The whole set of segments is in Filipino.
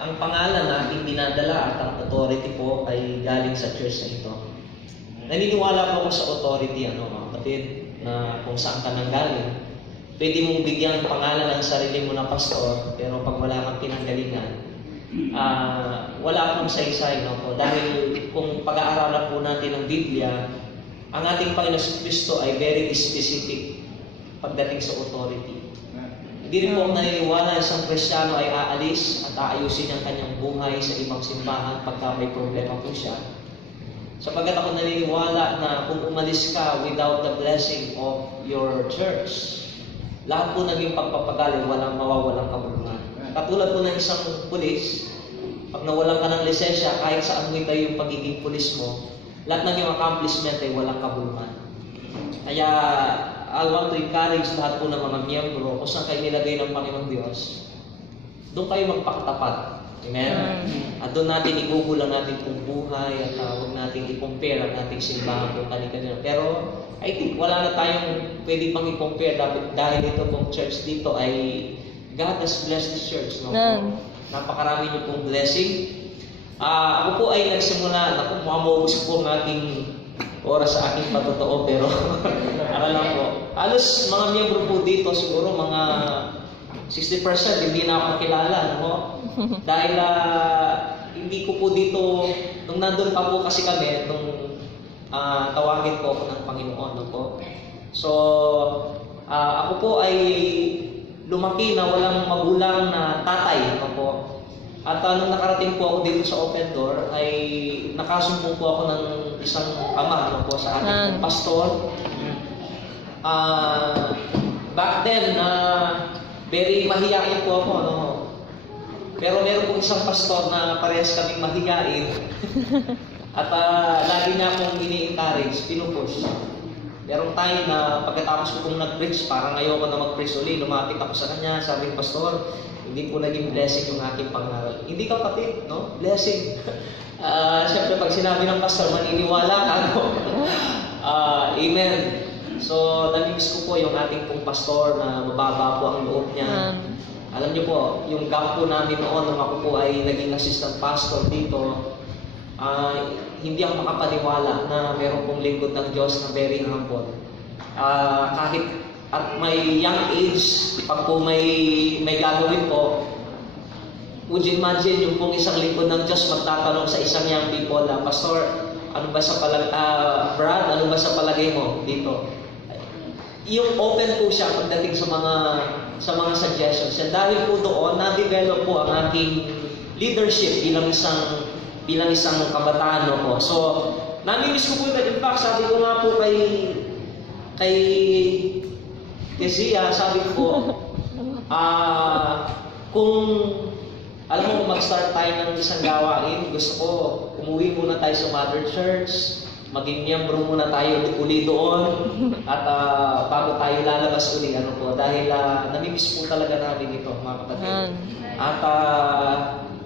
ang pangalan na ating dinadala at ang authority po ay galing sa church na ito. Naniniwala po ako sa authority, mga kapatid, na kung saan ka nanggaling. Pwede mong bigyan pangalan ng sarili mo na pastor, pero pag wala kang pinanggalingan, wala akong saysay, po. Dahil kung pag-aaralan po natin ng Biblia, ang ating Panginoon Kristo ay very specific pagdating sa authority. Hindi rin po naniniwala na isang Kristiyano ay aalis at aayusin ang kanyang buhay sa ibang simbahan pagka may problema po siya. Sapagkat ako naniniwala na kung umalis ka without the blessing of your church, lahat po naging pagpapagaling, walang mawawalang kabuluhan. Katulad po ng isang pulis, pag nawalan ka ng lisensya, kahit saan mo itayo yung pagiging pulis mo, lahat ng iyong accomplishment ay walang kabuluhan. Kaya, I want to encourage lahat po ng mga miyembro, kung saan kayo nilagay ng Panginoong Diyos, doon kayo magpakatapat. Amen? At doon natin igugulang natin kung buhay at huwag natin i-compare ang ating simbahan kung kanina. Pero, I think wala na tayong pwede pang i-compare dahil ito pong church dito ay God has blessed the church. No? Napakarami niyo pong blessing. Ako po ay nagsimula, maubos po ang aking oras sa aking patotoo, pero lang po. Halos mga miyembro po dito, siguro mga 60% hindi na ako kilala, no? Dahil hindi ko po dito, nung nandun pa po kasi kami, nung tawagin po ako ng Panginoon, no po. So, ako po ay lumaki na walang magulang na tatay, no po. At nung nakarating po ako dito sa Open Door, ay nakasumbong po ako ng isang ama, no po, sa ating pastor. Back then, very mahiyain po ako, no? Pero meron pong isang pastor na parehas kaming mahiyain. At lagi niya akong ini-encourage, pinupush. Merong time na pagkatapos ko pong nag-preach, parang ayoko na mag-preach ulit, lumapit ako sa kanya, sabi, Pastor, hindi po naging blessing yung aking pangaral. Hindi kapatid, no? Blessing. Siyempre, pag sinabi ng pastor, maniniwala ka, no? Amen. So, namimiss ko po yung ating pong pastor na mababa po ang loob niya. Alam niyo po, yung gap po namin noon nung ako po ay naging assistant pastor dito, hindi ako makapaniwala na meron pong lingkod ng Diyos na very humble. Kahit at may young age, pag po may gagawin po, would you imagine yung pong isang lingkod ng Diyos magtatanong sa isang young people, Pastor, ano ba sa Brad, ano ba sa palagay mo dito? Yung open po siya pagdating sa mga suggestions. And dahil po doon, na-develop po ang aking leadership bilang isang kabataan, no po. So, namimiss ko po yun. In fact, sabi ko nga po kay Zia, sabi ko, kung alam mo, kung mag-start tayo ng isang gawain, gusto ko, umuwi muna tayo sa Mother Church, maging miyembro muna tayo uli doon, at bago tayo lalabas uli, dahil namimiss po talaga namin ito, mga kapatid. At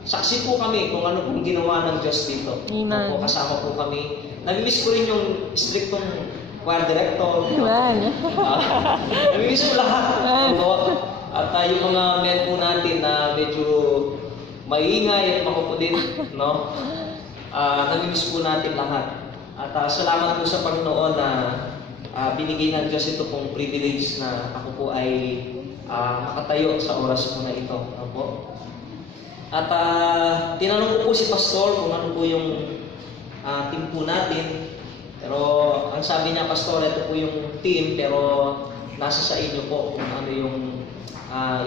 saksi po kami kung ano pong ginawa ng Diyos dito. Po, kasama po kami. Namimiss ko rin yung strictong choir director. Namimiss ko lahat. At yung mga men po natin na medyo maingay at makukulit, no? Namimiss po natin lahat. At salamat po sa Panginoon na binigay ng Diyos ito pong privilege na ako po ay makatayo sa oras po na ito. No po? At tinanong ko po si Pastor kung ano po yung team po natin. Pero ang sabi niya, Pastor, ito po yung team, pero nasa sa inyo po kung ano yung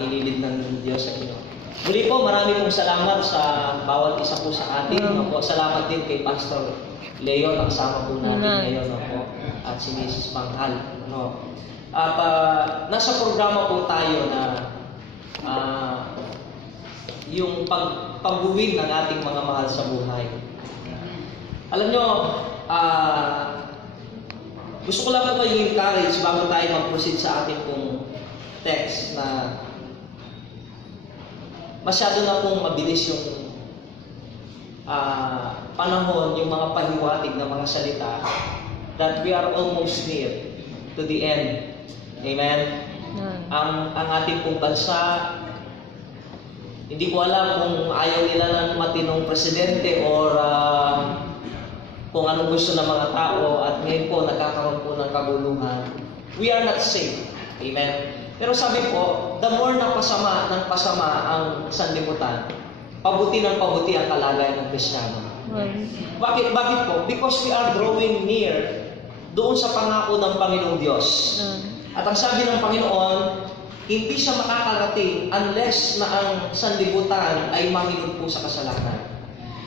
inilid ng Diyos sa inyo. Muli po, marami pong salamat sa bawat isa po sa atin. No po? Salamat din kay Pastor Leo, nakasama po natin ngayon. No po? At si Mrs. Panghal. No? At nasa programa po tayo na yung pagbuwin ng ating mga mahal sa buhay. Alam nyo, gusto ko lang po kayo encourage bago tayo mag-proceed sa ating pong text na masyado na pong mabilis yung panahon, yung mga pahiwatig na mga salita, that we are almost near to the end. Amen? Ang ating pong bansa, Hindi ko alam kung ayaw nila ng matinong presidente or kung anong gusto ng mga tao at ngayon po nagkakaroon po ng kaguluhan. We are not safe. Amen? Pero sabi po, the more na pasama ng pasama ang sanlibutan, pabuti ng pabuti ang kalagayan ng Kristiyano. Bakit po? Because we are drawing near doon sa pangako ng Panginoong Diyos. At ang sabi ng Panginoon, hindi siya makakarating unless na ang sanlibutan ay mahinod po sa kasalanan.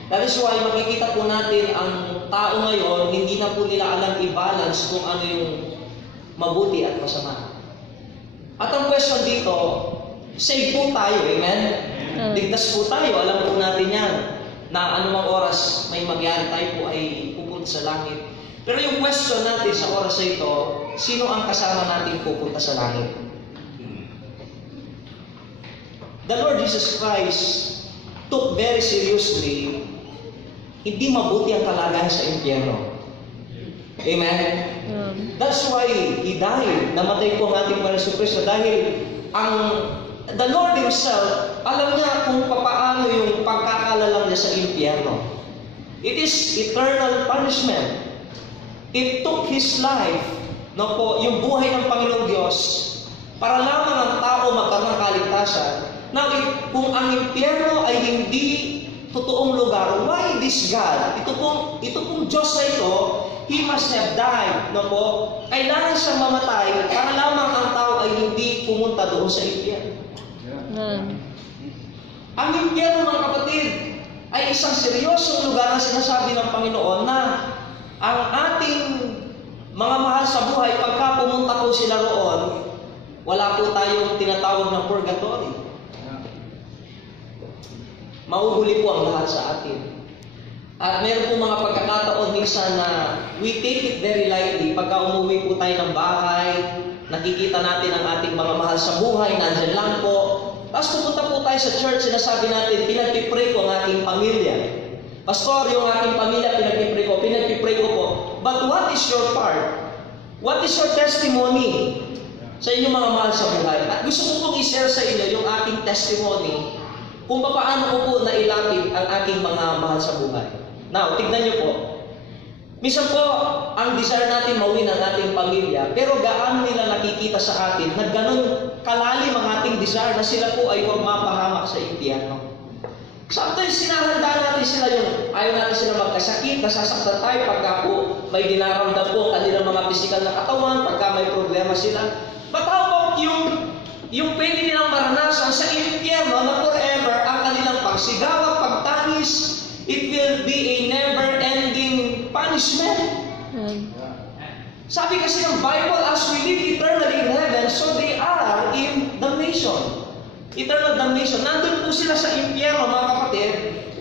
That is why makikita po natin ang tao ngayon, hindi na po nila alam i-balance kung ano yung mabuti at masama. At ang question dito, save po tayo, amen? Ligtas po tayo, alam po natin yan, na anumang oras may magyari tayo po ay pupunta sa langit. Pero yung question natin sa oras na ito, sino ang kasama natin pupunta sa langit? The Lord Jesus Christ took very seriously, hindi mabuti ang kalagayan sa impyerno. Amen? That's why He died. Namatay po ang ating Panginoon Kristo dahil the Lord Himself, alam niya kung paano yung pagkakalalang niya sa impyerno. It is eternal punishment. It took His life, yung buhay ng Panginoong Diyos, para lamang ang tao magkaroon ng kaligtasan. Now, kung ang impyerno ay hindi totoong lugar, why this God? Ito pong Diyos na ito, He must have died. Kailangan siyang mamatay para lamang ang tao ay hindi pumunta doon sa impyerno. Ang impyerno, mga kapatid, ay isang seryosong lugar na sinasabi ng Panginoon na ang ating mga mahal sa buhay, pagka pumunta po sila roon, wala po tayong tinatawag ng purgatory. Mauhuli po ang lahat sa atin. At meron po mga pagkakataon minsan na we take it very lightly. Pagka umuwi po tayo ng bahay, nakikita natin ang ating mga mahal sa buhay, nandyan lang po. Tapos pupunta po tayo sa church, sinasabi natin, pinagpipray ko ang ating pamilya. Pastor, yung aking pamilya, pinagpipray ko po. But what is your part? What is your testimony sa inyong mga mahal sa buhay? At gusto ko pong i-share sa inyo yung aking testimony kung paano ko po nailapit ang aking mga mahal sa buhay. Now, tignan niyo po. Minsan po, ang desire natin mawin ang ating pamilya, pero gaano nila nakikita sa atin na ganun kalalim ang ating desire na sila po ay huwag mapahamak sa impyerno. Sometimes sinahanda natin sila yung ayaw natin sila magkasakit, nasasaktan tayo pagka po may dinaramdam po ang kanilang mga pisikal na katawan, pagka may problema sila. But how about yung pwede nilang maranasan sa impyerno na forever ang kanilang pagsigaw, pagtangis, it will be a never-ending punishment. Sabi kasi ng Bible, as we live eternally in heaven, so they are in damnation. Eternal damnation. Nandun po sila sa impyerno, mga kapatid.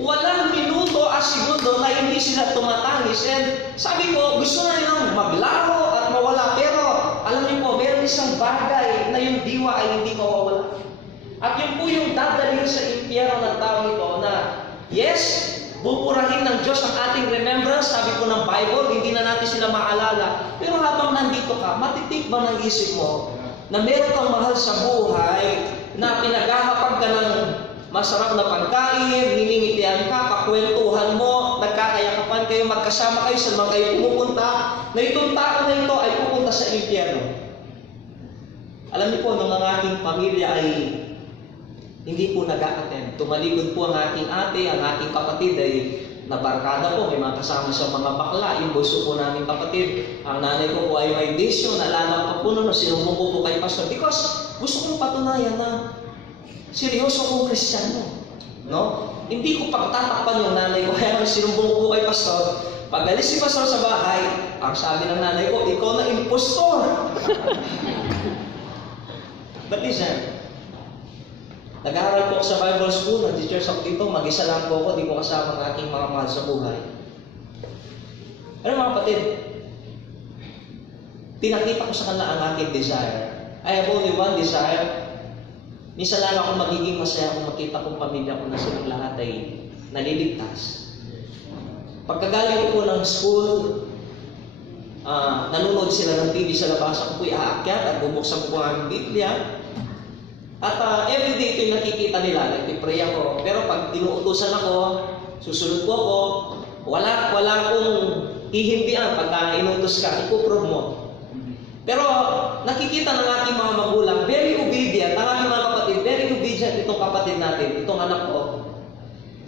Walang minuto at segundo na hindi sila tumatangis. And sabi ko, gusto na nilang maglaho at mawala. Pero alam niyo po, meron isang bagay na yung diwa ay hindi mawawala. At yun po yung dadalhin sa impyerno ng tao ito na, yes, buburahin ng Diyos ang ating remembrance, sabi po ng Bible, hindi na natin sila maalala. Pero habang nandito ka, matitik ba ng isip mo na meron kang mahal sa buhay, na pinaghahapag ka ng masarap na pagkain, niningitian ka, kakwentuhan mo, nagkakayakapan kayo, magkasama kayo sa mga kayo pumupunta, na itong tao na ito ay pupunta sa impyerno. Alam niyo po, nung ang aking pamilya ay hindi po nag-a-attend. Tumalikod po ang aking ate, ang aking kapatid ay nabarkada po, may mga kasama sa mga bakla, yung bunso po namin kapatid. Ang nanay ko po ay may bisyo, naalala ko po noon, sinumbong ko po kay pastor because gusto kong patunayan na seryoso kong Kristiyano. No? Hindi ko pagtatakpan yung nanay ko, kaya sinumbong ko po kay pastor. Pag alis si pastor sa bahay, ang sabi ng nanay ko, ikaw na impostor. But listen, nag-aaral po ako sa Bible School, nag-teachers ako dito, mag-isa lang po ako, di ko kasama ang aking mga mahal sa buhay. Pero mga kapatid, pinakita ko sa kanila ang aking desire. I have only one desire. Minsan lang ako magiging masaya kung makita kong pamilya ko na silang lahat ay naliligtas. Pagkagaling ko po ng school, nanonood sila ng TV sa labas, ako po'y aakyat at bubuksan ko po ang Biblia. At everyday ito yung nakikita nila, nagpipray ako. Pero pag inuutusan ako, susunod po ako, wala akong ihimbian pagka inutos ka, ipuprove mo. Pero nakikita ng ating mga magulang, very obedient, ang ating mga kapatid, very obedient itong kapatid natin, itong anak ko.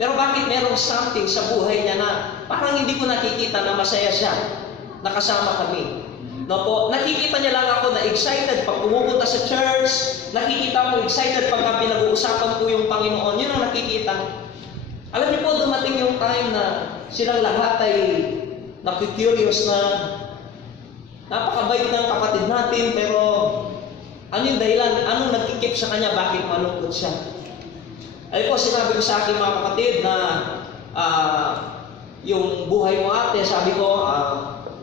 Pero bakit merong something sa buhay niya na parang hindi ko nakikita na masaya siya, nakasama kami. No po, nakikita niya lang ako na excited pag pumupunta sa church, nakikita ko excited pagka pinag-uusapan ko yung Panginoon, yun ang nakikita. Alam niyo po, dumating yung time na silang lahat ay nakikurious na napakabait ng kapatid natin, pero ano yung dahilan? Anong nagkikip sa kanya? Bakit malungkot siya? Ay po, sinabi ko sa aking mga kapatid na yung buhay mo ate, sabi ko,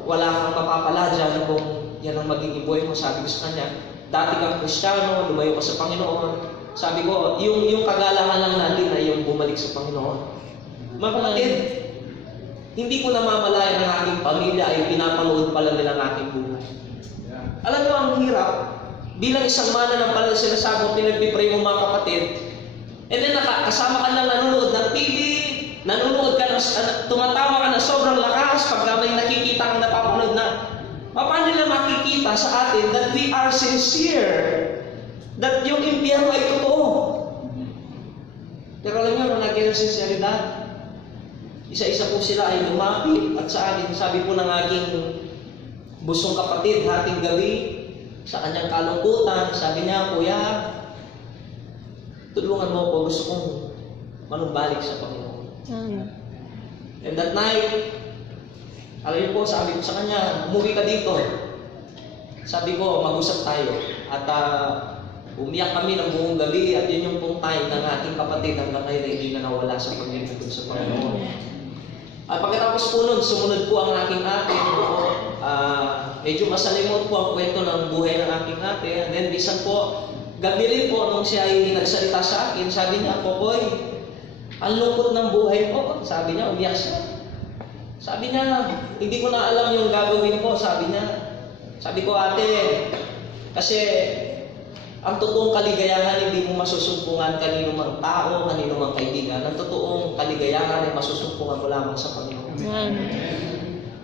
wala kang mapapala dyan kung yan ang magiging buhay mo. Sabi ko sa kanya, dati kang Kristiyano, lumayo ka sa Panginoon. Sabi ko, yung kagalahan lang natin ay yung bumalik sa Panginoon. Mga kapatid, hindi ko namamalayan ang aking pamilya ay pinapanood pala nila ang aking buhay. Alam mo, ang hirap, bilang isang mana ng pala sinasabong pinagpipray mo mga kapatid, and then kasama ka lang nanonood ng TV, nanonood ka, tumatawa ka na sobrang lakas pagka may nakikita kang napapanood na. Paano nila makikita sa atin that we are sincere? That yung impyerno ay totoo. Pero alam nyo, nung naging sinseridad, isa-isa po sila ay lumapit at sa akin, sabi po ng aking busong kapatid, hating gabi, sa kanyang kalungkutan, sabi niya, Kuya, tulungan mo ako, gusto kong manumbalik sa Panginoon. And that night, alam niyo po, sabi ko sa kanya, umuwi ka dito. Sabi ko, mag-usap tayo. At umiyak kami ng buong gabi at yun yung pong time ng ating kapatid hanggang ngayon ay hindi na nawala sa paglinod sa Panginoon. At pagkatapos po nun, sumunod po ang aking ate. Medyo masalimot po ang kwento ng buhay ng aking ate. And then, bisan po, gabi rin po nung siya ay nagsalita sa akin, sabi niya, Kokoy, ang lungkot ng buhay ko. Sabi niya, umiyak siya. Sabi niya, hindi ko na alam yung gagawin ko. Sabi niya, sabi ko, ate, kasi ang totoong kaligayahan hindi mo masusumpungan kanino mang tao, kanino mang kaibigan. Ang totoong kaligayahan ay masusumpungan mo lamang sa Panginoon.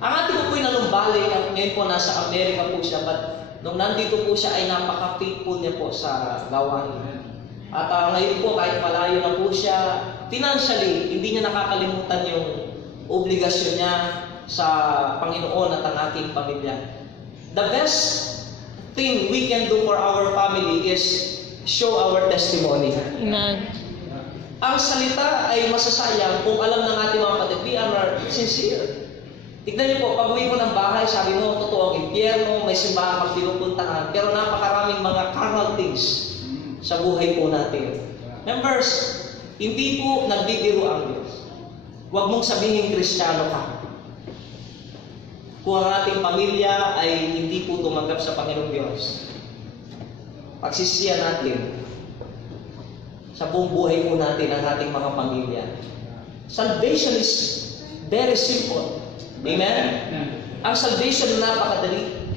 Ang ating po po'y nanumbalik at ngayon po nasa Amerika po siya, but nung nandito po siya ay napaka-faithful niya po sa gawain. At ngayon po kahit malayo na po siya, financially, hindi niya nakakalimutan yung obligasyon niya sa Panginoon at ang ating pamilya. The best thing we can do for our family is show our testimony. Amen. Ang salita ay masasayang kung alam ng ating mga kapatid, we are sincere. Tignan niyo po, pag uwi mo ng bahay, sabi mo, totoo ang impyerno, may simbahan kang pinupuntahan, pero napakaraming mga carnal things sa buhay po natin. Members, hindi po nagbibiro ang Diyos. Huwag mong sabihin Kristiyano ka. Kung ang ating pamilya ay hindi po tumanggap sa Panginoong Diyos, pagsisiyan natin sa buong buhay po natin ang ating mga pamilya. Salvation is very simple. Amen? Ang salvation napakadali.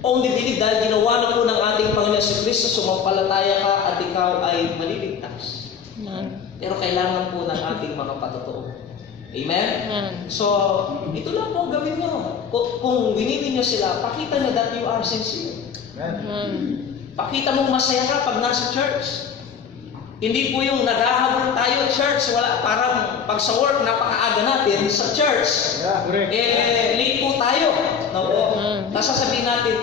Only believe dahil ginawa na po ng ating Panginoon si Kristo, sumampalataya ka at ikaw ay maliligtas. Pero kailangan po ng ating mga patotoo. Amen? So, ito lang po gawin nyo. Kung binili nyo sila, pakita nyo that you are sincere. Pakita mong masaya ka pag nasa church. Hindi po yung naghahabol tayo church, wala, parang pag sa work, napakaaga natin sa church. Late po tayo. No po? Tapos sasabihin natin,